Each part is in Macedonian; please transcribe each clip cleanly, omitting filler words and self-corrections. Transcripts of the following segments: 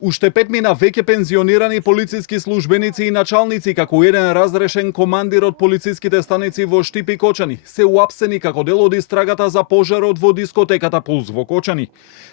Уште 5 мина веќе пензионирани полициски службеници и началници, како еден разрешен командир од полициските станици во Штип и Кочани, се уапсени како дел од истрагата за пожарот во дискотеката Пулс во Кочани.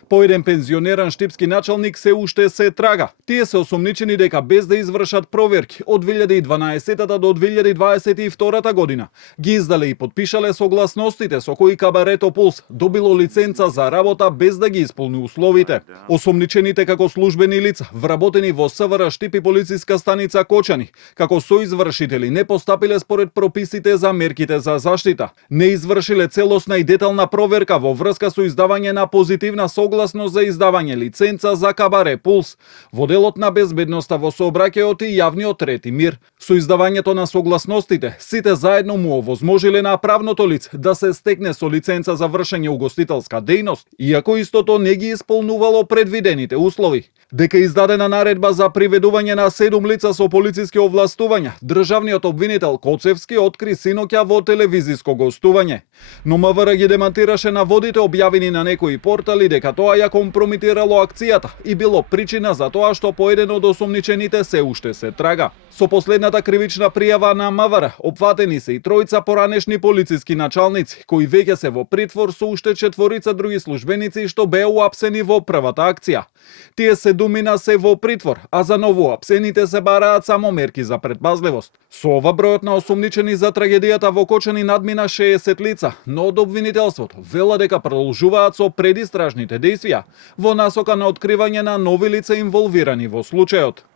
По еден пензионеран штипски началник се уште се трага. Тие се осомничени дека без да извршат проверки од 2012 до 2022 година ги издале и подпишале согласностите со кои кабарето Пулс добило лиценца за работа без да ги исполни условите. Осомничените како службени лица вработени во СВР Штип и полициска станица Кочани, како соизвршители не постапиле според прописите за мерките за заштита, не извршиле целосна и детална проверка во врска со издавање на позитивна согласност за издавање лиценца за кабаре Пулс во делот на безбедноста во сообраќајот и јавниот ред и мир. Со издавањето на согласностите, сите заедно му овозможиле на правното лице да се стекне со лиценца за вршење угостителска дејност, иако истото не ги исполнувало предвидените услови. Дека издадена наредба за приведување на 7 лица со полициски овластувања, државниот обвинител Коцевски откри синоќа во телевизиско гостување. Но МВР ги демантираше наводите објавени на некои портали дека тоа ја компромитирало акцијата и било причина за тоа што по еден од осомничените се уште се трага. Со последната кривична пријава на МВР опфатени се и тројца поранешни полициски началници, кои веќе се во притвор со уште 4 други службеници што беа уапсени во првата акција. Тие 7 се во притвор, а за новоапсените се бараат само мерки за предпазливост. Со ова бројот на осомничени за трагедијата во Кочани надмина 60 лица, но од обвинителството вела дека продолжуваат со предистражните дејствија во насока на откривање на нови лица инволвирани во случајот.